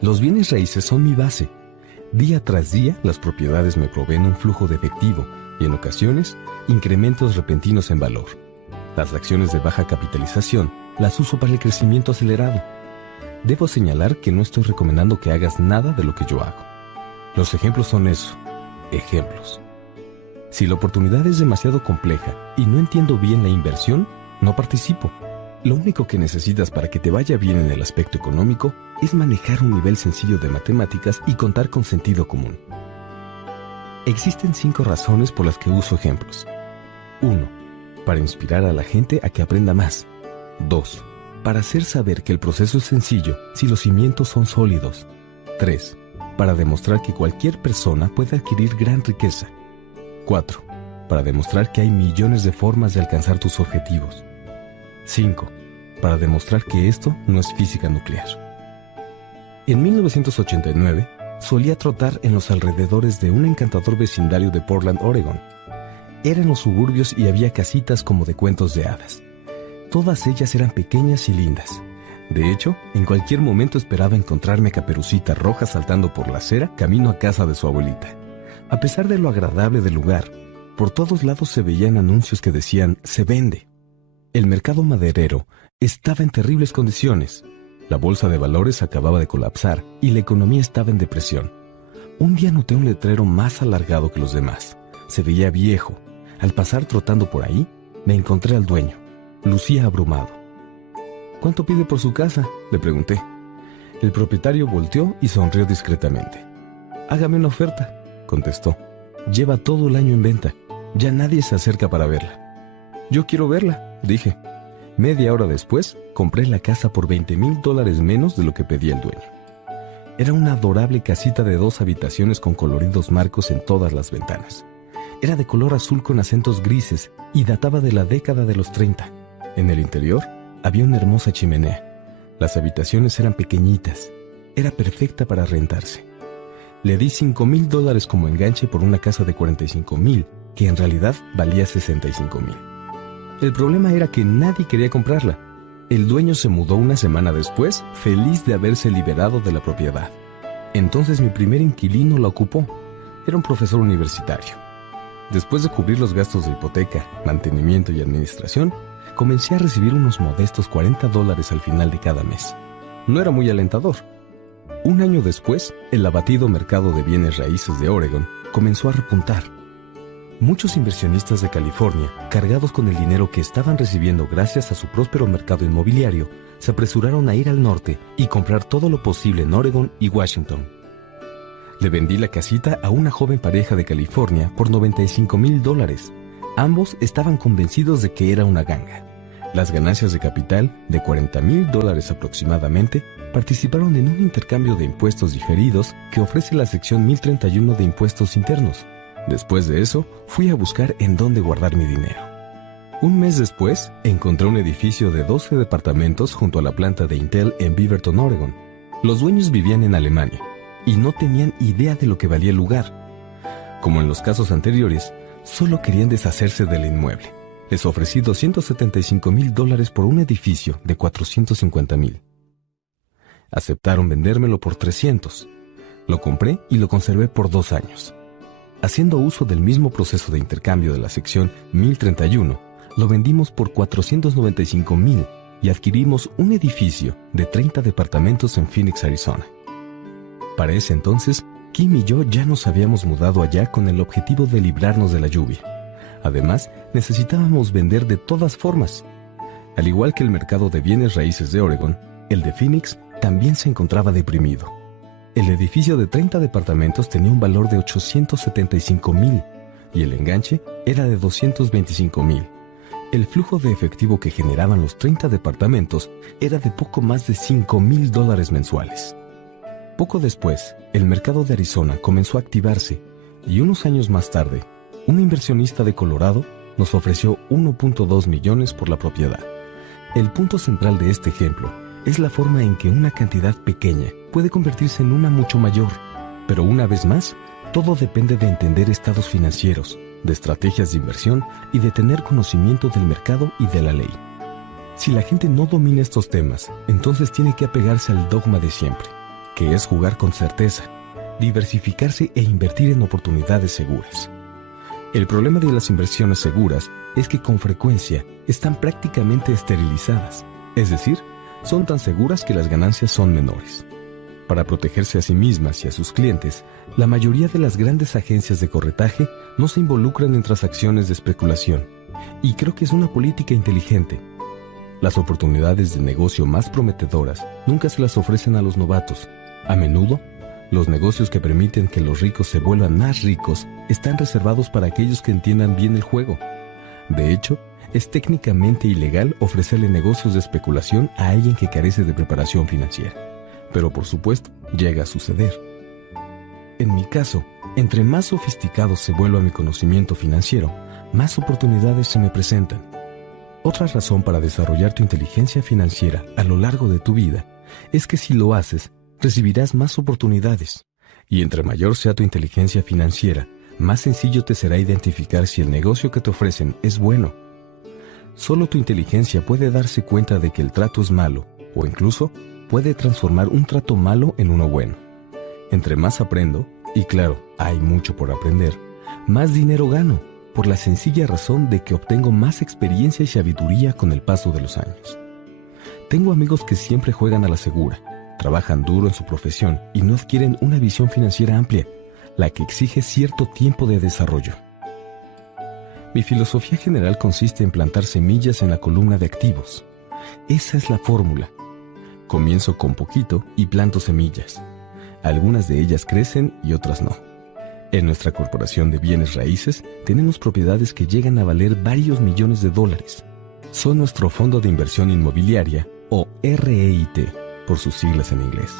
Los bienes raíces son mi base. Día tras día, las propiedades me proveen un flujo de efectivo y, en ocasiones, incrementos repentinos en valor. Las acciones de baja capitalización las uso para el crecimiento acelerado. Debo señalar que no estoy recomendando que hagas nada de lo que yo hago. Los ejemplos son eso, ejemplos. Si la oportunidad es demasiado compleja y no entiendo bien la inversión, no participo. Lo único que necesitas para que te vaya bien en el aspecto económico es manejar un nivel sencillo de matemáticas y contar con sentido común. Existen 5 razones por las que uso ejemplos. 1. Para inspirar a la gente a que aprenda más. 2. Para hacer saber que el proceso es sencillo si los cimientos son sólidos. 3. Para demostrar que cualquier persona puede adquirir gran riqueza. 4. Para demostrar que hay millones de formas de alcanzar tus objetivos. 5. Para demostrar que esto no es física nuclear. En 1989, solía trotar en los alrededores de un encantador vecindario de Portland, Oregon. Era en los suburbios y había casitas como de cuentos de hadas. Todas ellas eran pequeñas y lindas. De hecho, en cualquier momento esperaba encontrarme a Caperucita Roja saltando por la acera camino a casa de su abuelita. A pesar de lo agradable del lugar, por todos lados se veían anuncios que decían «Se vende». El mercado maderero estaba en terribles condiciones. La bolsa de valores acababa de colapsar y la economía estaba en depresión. Un día noté un letrero más alargado que los demás. Se veía viejo. Al pasar trotando por ahí, me encontré al dueño. Lucía abrumado. «¿Cuánto pide por su casa?», le pregunté. El propietario volteó y sonrió discretamente. «Hágame una oferta», contestó. «Lleva todo el año en venta. Ya nadie se acerca para verla». «Yo quiero verla», dije. Media hora después, compré la casa por $20,000 menos de lo que pedía el dueño. Era una adorable casita de 2 habitaciones con coloridos marcos en todas las ventanas. Era de color azul con acentos grises y databa de la década de los 30. En el interior había una hermosa chimenea. Las habitaciones eran pequeñitas. Era perfecta para rentarse. Le di $5,000 como enganche por una casa de $45,000, que en realidad valía $65,000. El problema era que nadie quería comprarla. El dueño se mudó una semana después, feliz de haberse liberado de la propiedad. Entonces mi primer inquilino la ocupó. Era un profesor universitario. Después de cubrir los gastos de hipoteca, mantenimiento y administración, comencé a recibir unos modestos $40 al final de cada mes. No era muy alentador. Un año después, el abatido mercado de bienes raíces de Oregon comenzó a repuntar. Muchos inversionistas de California, cargados con el dinero que estaban recibiendo gracias a su próspero mercado inmobiliario, se apresuraron a ir al norte y comprar todo lo posible en Oregon y Washington. Le vendí la casita a una joven pareja de California por $95,000. Ambos estaban convencidos de que era una ganga. Las ganancias de capital, de $40,000 aproximadamente, participaron en un intercambio de impuestos diferidos que ofrece la sección 1031 de impuestos internos. Después de eso, fui a buscar en dónde guardar mi dinero. Un mes después, encontré un edificio de 12 departamentos junto a la planta de Intel en Beaverton, Oregon. Los dueños vivían en Alemania y no tenían idea de lo que valía el lugar. Como en los casos anteriores, solo querían deshacerse del inmueble. Les ofrecí $275,000 por un edificio de $450,000. Aceptaron vendérmelo por $300. Lo compré y lo conservé por 2 años. Haciendo uso del mismo proceso de intercambio de la sección 1031, lo vendimos por $495,000 y adquirimos un edificio de 30 departamentos en Phoenix, Arizona. Para ese entonces, Kim y yo ya nos habíamos mudado allá con el objetivo de librarnos de la lluvia. Además, necesitábamos vender de todas formas. Al igual que el mercado de bienes raíces de Oregon, el de Phoenix también se encontraba deprimido. El edificio de 30 departamentos tenía un valor de $875,000 y el enganche era de $225,000. El flujo de efectivo que generaban los 30 departamentos era de poco más de $5,000 mensuales. Poco después, el mercado de Arizona comenzó a activarse y unos años más tarde, un inversionista de Colorado nos ofreció $1.2 millones por la propiedad. El punto central de este ejemplo es la forma en que una cantidad pequeña puede convertirse en una mucho mayor. Pero una vez más, todo depende de entender estados financieros, de estrategias de inversión y de tener conocimiento del mercado y de la ley. Si la gente no domina estos temas, entonces tiene que apegarse al dogma de siempre, que es jugar con certeza, diversificarse e invertir en oportunidades seguras. El problema de las inversiones seguras es que con frecuencia están prácticamente esterilizadas, es decir, son tan seguras que las ganancias son menores. Para protegerse a sí mismas y a sus clientes, la mayoría de las grandes agencias de corretaje no se involucran en transacciones de especulación, y creo que es una política inteligente. Las oportunidades de negocio más prometedoras nunca se las ofrecen a los novatos. A menudo, los negocios que permiten que los ricos se vuelvan más ricos están reservados para aquellos que entiendan bien el juego. De hecho, es técnicamente ilegal ofrecerle negocios de especulación a alguien que carece de preparación financiera. Pero por supuesto, llega a suceder. En mi caso, entre más sofisticado se vuelva mi conocimiento financiero, más oportunidades se me presentan. Otra razón para desarrollar tu inteligencia financiera a lo largo de tu vida es que si lo haces, recibirás más oportunidades. Y entre mayor sea tu inteligencia financiera, más sencillo te será identificar si el negocio que te ofrecen es bueno. Solo tu inteligencia puede darse cuenta de que el trato es malo, o incluso puede transformar un trato malo en uno bueno. Entre más aprendo, y claro, hay mucho por aprender, más dinero gano, por la sencilla razón de que obtengo más experiencia y sabiduría con el paso de los años. Tengo amigos que siempre juegan a la segura, trabajan duro en su profesión y no adquieren una visión financiera amplia, la que exige cierto tiempo de desarrollo. Mi filosofía general consiste en plantar semillas en la columna de activos. Esa es la fórmula. Comienzo con poquito y planto semillas. Algunas de ellas crecen y otras no. En nuestra corporación de bienes raíces tenemos propiedades que llegan a valer varios millones de dólares. Son nuestro fondo de inversión inmobiliaria, o REIT, por sus siglas en inglés.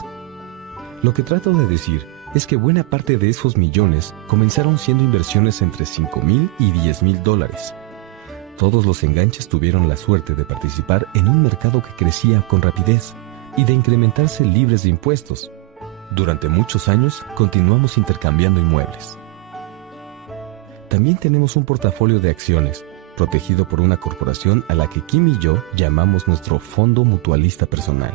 Lo que trato de decir es que buena parte de esos millones comenzaron siendo inversiones entre $5,000 y $10,000. Todos los enganches tuvieron la suerte de participar en un mercado que crecía con rapidez, y de incrementarse libres de impuestos. Durante muchos años continuamos intercambiando inmuebles. También tenemos un portafolio de acciones, protegido por una corporación a la que Kim y yo llamamos nuestro fondo mutualista personal.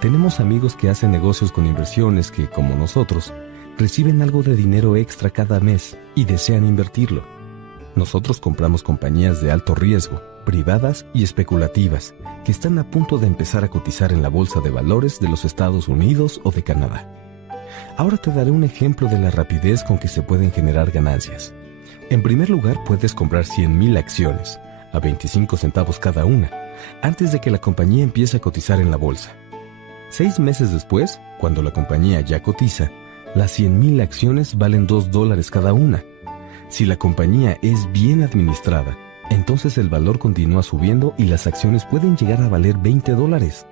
Tenemos amigos que hacen negocios con inversiones que, como nosotros, reciben algo de dinero extra cada mes y desean invertirlo. Nosotros compramos compañías de alto riesgo, privadas y especulativas, que están a punto de empezar a cotizar en la Bolsa de Valores de los Estados Unidos o de Canadá. Ahora te daré un ejemplo de la rapidez con que se pueden generar ganancias. En primer lugar, puedes comprar 100,000 acciones, a 25 centavos cada una, antes de que la compañía empiece a cotizar en la bolsa. 6 meses después, cuando la compañía ya cotiza, las 100,000 acciones valen $2 cada una. Si la compañía es bien administrada, entonces el valor continúa subiendo y las acciones pueden llegar a valer $20.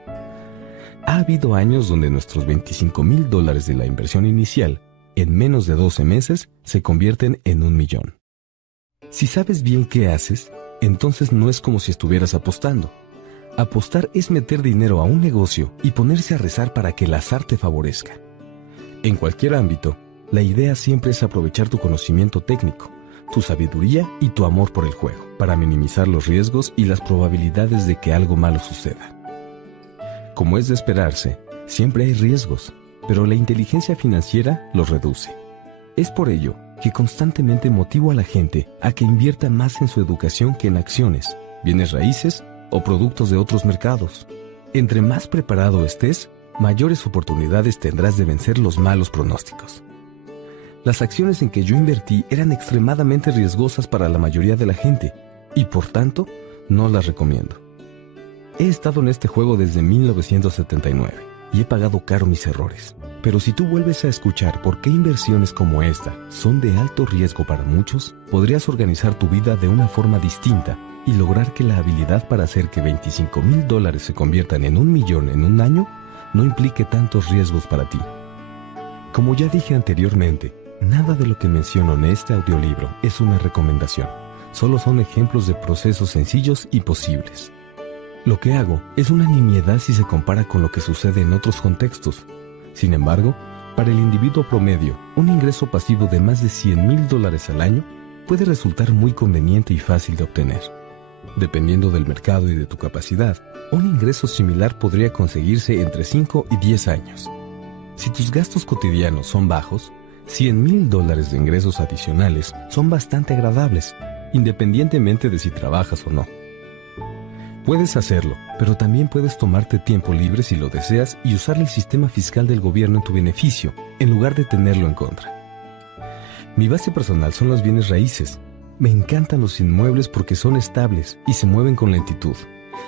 Ha habido años donde nuestros $25,000 de la inversión inicial, en menos de 12 meses, se convierten en $1 millón. Si sabes bien qué haces, entonces no es como si estuvieras apostando. Apostar es meter dinero a un negocio y ponerse a rezar para que el azar te favorezca. En cualquier ámbito, la idea siempre es aprovechar tu conocimiento técnico, tu sabiduría y tu amor por el juego, para minimizar los riesgos y las probabilidades de que algo malo suceda. Como es de esperarse, siempre hay riesgos, pero la inteligencia financiera los reduce. Es por ello que constantemente motivo a la gente a que invierta más en su educación que en acciones, bienes raíces o productos de otros mercados. Entre más preparado estés, mayores oportunidades tendrás de vencer los malos pronósticos. Las acciones en que yo invertí eran extremadamente riesgosas para la mayoría de la gente y por tanto no las recomiendo. He estado en este juego desde 1979 y he pagado caro mis errores. Pero si tú vuelves a escuchar por qué inversiones como esta son de alto riesgo para muchos, podrías organizar tu vida de una forma distinta y lograr que la habilidad para hacer que $25,000 se conviertan en $1 millón en un año no implique tantos riesgos para ti. Como ya dije anteriormente, nada de lo que menciono en este audiolibro es una recomendación. Solo son ejemplos de procesos sencillos y posibles. Lo que hago es una nimiedad si se compara con lo que sucede en otros contextos. Sin embargo, para el individuo promedio, un ingreso pasivo de más de $100,000 al año puede resultar muy conveniente y fácil de obtener. Dependiendo del mercado y de tu capacidad, un ingreso similar podría conseguirse entre 5 y 10 años. Si tus gastos cotidianos son bajos, $100,000 de ingresos adicionales son bastante agradables, independientemente de si trabajas o no. Puedes hacerlo, pero también puedes tomarte tiempo libre si lo deseas y usar el sistema fiscal del gobierno en tu beneficio, en lugar de tenerlo en contra. Mi base personal son los bienes raíces. Me encantan los inmuebles porque son estables y se mueven con lentitud.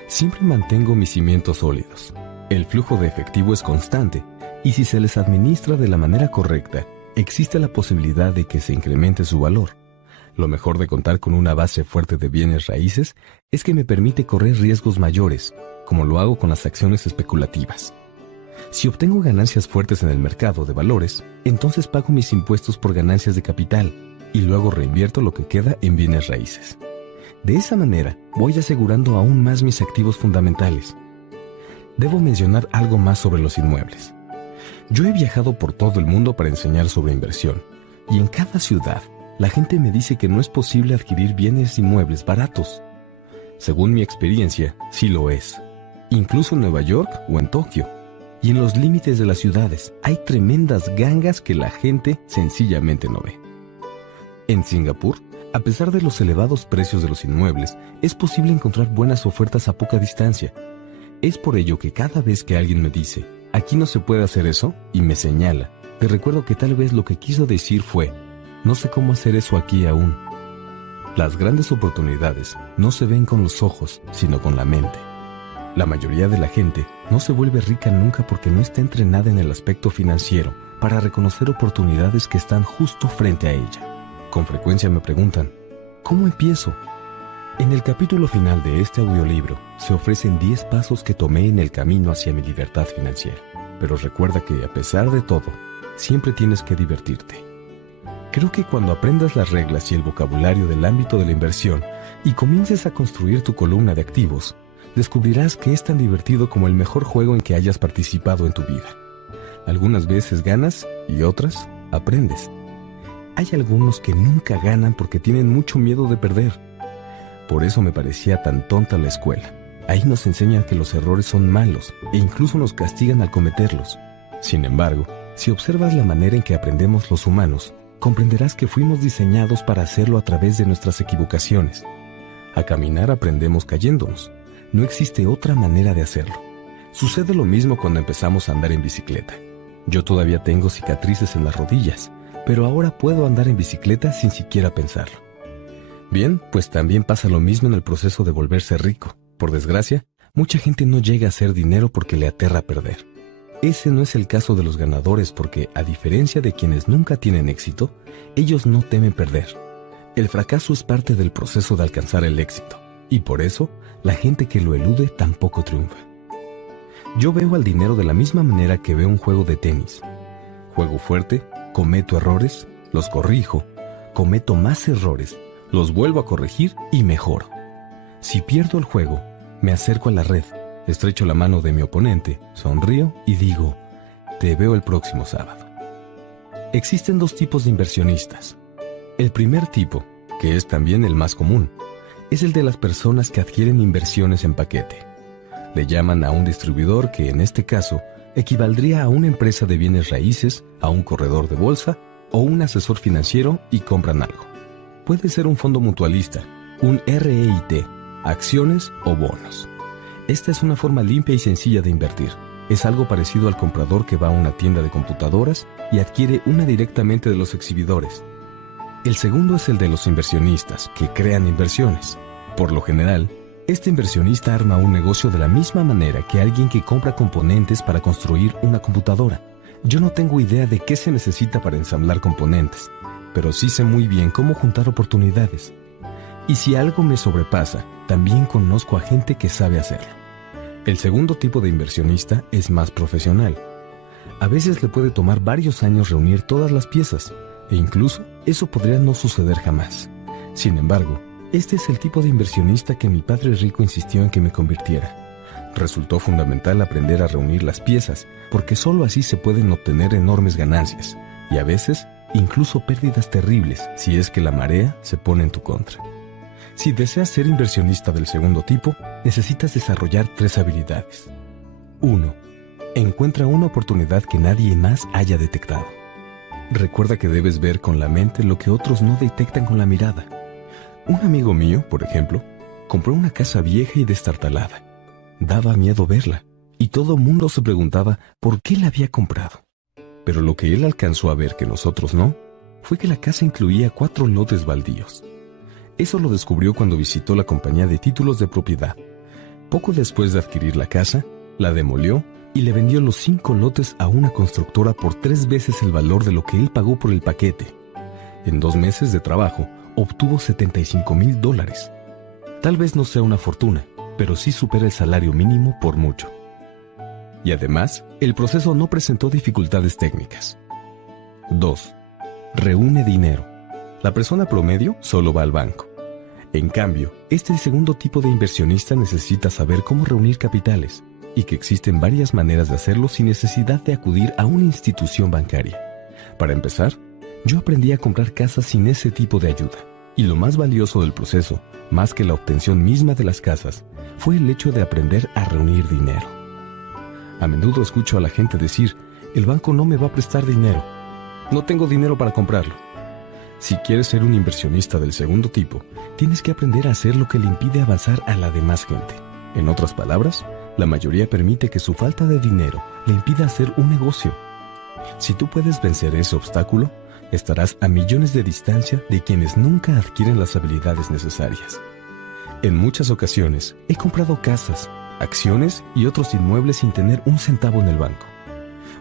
Siempre mantengo mis cimientos sólidos. El flujo de efectivo es constante y si se les administra de la manera correcta, existe la posibilidad de que se incremente su valor. Lo mejor de contar con una base fuerte de bienes raíces es que me permite correr riesgos mayores, como lo hago con las acciones especulativas. Si obtengo ganancias fuertes en el mercado de valores, entonces pago mis impuestos por ganancias de capital y luego reinvierto lo que queda en bienes raíces. De esa manera, voy asegurando aún más mis activos fundamentales. Debo mencionar algo más sobre los inmuebles. Yo he viajado por todo el mundo para enseñar sobre inversión, y en cada ciudad, la gente me dice que no es posible adquirir bienes inmuebles baratos. Según mi experiencia, sí lo es. Incluso en Nueva York o en Tokio. Y en los límites de las ciudades hay tremendas gangas que la gente sencillamente no ve. En Singapur, a pesar de los elevados precios de los inmuebles, es posible encontrar buenas ofertas a poca distancia. Es por ello que cada vez que alguien me dice, aquí no se puede hacer eso, y me señala, te recuerdo que tal vez lo que quiso decir fue, no sé cómo hacer eso aquí aún. Las grandes oportunidades no se ven con los ojos, sino con la mente. La mayoría de la gente no se vuelve rica nunca porque no está entrenada en el aspecto financiero para reconocer oportunidades que están justo frente a ella. Con frecuencia me preguntan, ¿cómo empiezo? En el capítulo final de este audiolibro se ofrecen 10 pasos que tomé en el camino hacia mi libertad financiera. Pero recuerda que, a pesar de todo, siempre tienes que divertirte. Creo que cuando aprendas las reglas y el vocabulario del ámbito de la inversión y comiences a construir tu columna de activos, descubrirás que es tan divertido como el mejor juego en que hayas participado en tu vida. Algunas veces ganas y otras aprendes. Hay algunos que nunca ganan porque tienen mucho miedo de perder. Por eso me parecía tan tonta la escuela. Ahí nos enseñan que los errores son malos e incluso nos castigan al cometerlos. Sin embargo, si observas la manera en que aprendemos los humanos, comprenderás que fuimos diseñados para hacerlo a través de nuestras equivocaciones. A caminar aprendemos cayéndonos. No existe otra manera de hacerlo. Sucede lo mismo cuando empezamos a andar en bicicleta. Yo todavía tengo cicatrices en las rodillas, pero ahora puedo andar en bicicleta sin siquiera pensarlo. Bien, pues también pasa lo mismo en el proceso de volverse rico. Por desgracia, mucha gente no llega a hacer dinero porque le aterra perder. Ese no es el caso de los ganadores porque, a diferencia de quienes nunca tienen éxito, ellos no temen perder. El fracaso es parte del proceso de alcanzar el éxito, y por eso, la gente que lo elude tampoco triunfa. Yo veo al dinero de la misma manera que veo un juego de tenis. Juego fuerte, cometo errores, los corrijo, cometo más errores, los vuelvo a corregir y mejoro. Si pierdo el juego, me acerco a la red, estrecho la mano de mi oponente, sonrío y digo, te veo el próximo sábado. Existen dos tipos de inversionistas. El primer tipo, que es también el más común, es el de las personas que adquieren inversiones en paquete. Le llaman a un distribuidor que, en este caso, equivaldría a una empresa de bienes raíces, a un corredor de bolsa o un asesor financiero y compran algo. Puede ser un fondo mutualista, un REIT, acciones o bonos. Esta es una forma limpia y sencilla de invertir. Es algo parecido al comprador que va a una tienda de computadoras y adquiere una directamente de los exhibidores. El segundo es el de los inversionistas, que crean inversiones. Por lo general, este inversionista arma un negocio de la misma manera que alguien que compra componentes para construir una computadora. Yo no tengo idea de qué se necesita para ensamblar componentes, pero sí sé muy bien cómo juntar oportunidades. Y si algo me sobrepasa, también conozco a gente que sabe hacerlo. El segundo tipo de inversionista es más profesional. A veces le puede tomar varios años reunir todas las piezas, e incluso eso podría no suceder jamás. Sin embargo, este es el tipo de inversionista que mi padre rico insistió en que me convirtiera. Resultó fundamental aprender a reunir las piezas, porque solo así se pueden obtener enormes ganancias, y a veces incluso pérdidas terribles si es que la marea se pone en tu contra. Si deseas ser inversionista del segundo tipo, necesitas desarrollar 3 habilidades. 1. Encuentra una oportunidad que nadie más haya detectado. Recuerda que debes ver con la mente lo que otros no detectan con la mirada. Un amigo mío, por ejemplo, compró una casa vieja y destartalada. Daba miedo verla, y todo mundo se preguntaba por qué la había comprado. Pero lo que él alcanzó a ver que nosotros no, fue que la casa incluía 4 lotes baldíos. Eso lo descubrió cuando visitó la compañía de títulos de propiedad. Poco después de adquirir la casa, la demolió y le vendió los 5 lotes a una constructora por 3 veces el valor de lo que él pagó por el paquete. En 2 meses de trabajo, obtuvo $75,000. Tal vez no sea una fortuna, pero sí supera el salario mínimo por mucho. Y además, el proceso no presentó dificultades técnicas. 2. Reúne dinero. La persona promedio solo va al banco. En cambio, este segundo tipo de inversionista necesita saber cómo reunir capitales y que existen varias maneras de hacerlo sin necesidad de acudir a una institución bancaria. Para empezar, yo aprendí a comprar casas sin ese tipo de ayuda. Y lo más valioso del proceso, más que la obtención misma de las casas, fue el hecho de aprender a reunir dinero. A menudo escucho a la gente decir, el banco no me va a prestar dinero. No tengo dinero para comprarlo. Si quieres ser un inversionista del segundo tipo, tienes que aprender a hacer lo que le impide avanzar a la demás gente. En otras palabras, la mayoría permite que su falta de dinero le impida hacer un negocio. Si tú puedes vencer ese obstáculo, estarás a millones de distancia de quienes nunca adquieren las habilidades necesarias. En muchas ocasiones, he comprado casas, acciones y otros inmuebles sin tener un centavo en el banco.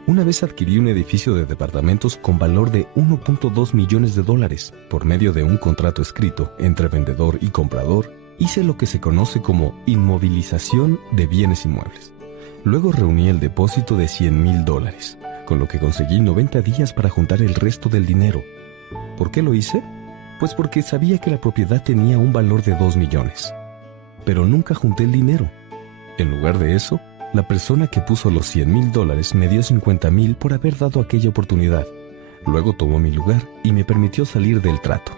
Una vez adquirí un edificio de departamentos con valor de $1.2 millones. Por medio de un contrato escrito entre vendedor y comprador, hice lo que se conoce como inmovilización de bienes inmuebles. Luego reuní el depósito de $100,000, con lo que conseguí 90 días para juntar el resto del dinero. ¿Por qué lo hice? Pues porque sabía que la propiedad tenía un valor de $2 millones. Pero nunca junté el dinero. En lugar de eso, la persona que puso los $100,000 me dio 50,000 por haber dado aquella oportunidad. Luego tomó mi lugar y me permitió salir del trato.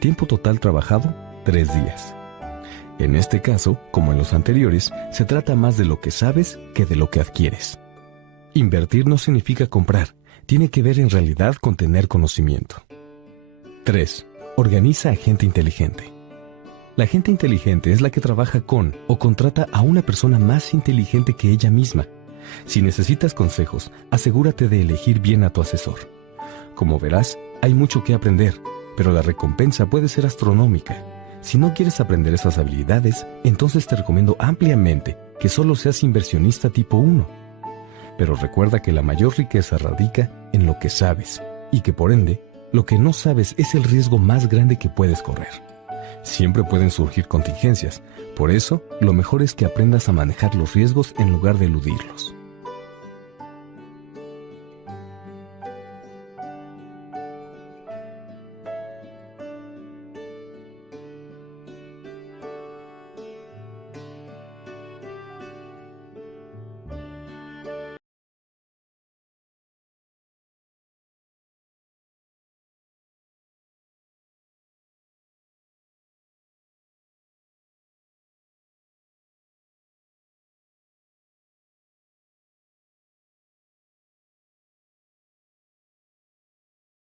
Tiempo total trabajado, 3 días. En este caso, como en los anteriores, se trata más de lo que sabes que de lo que adquieres. Invertir no significa comprar, tiene que ver en realidad con tener conocimiento. 3. Organiza a gente inteligente. La gente inteligente es la que trabaja con o contrata a una persona más inteligente que ella misma. Si necesitas consejos, asegúrate de elegir bien a tu asesor. Como verás, hay mucho que aprender, pero la recompensa puede ser astronómica. Si no quieres aprender esas habilidades, entonces te recomiendo ampliamente que solo seas inversionista tipo 1. Pero recuerda que la mayor riqueza radica en lo que sabes, y que por ende, lo que no sabes es el riesgo más grande que puedes correr. Siempre pueden surgir contingencias, por eso lo mejor es que aprendas a manejar los riesgos en lugar de eludirlos.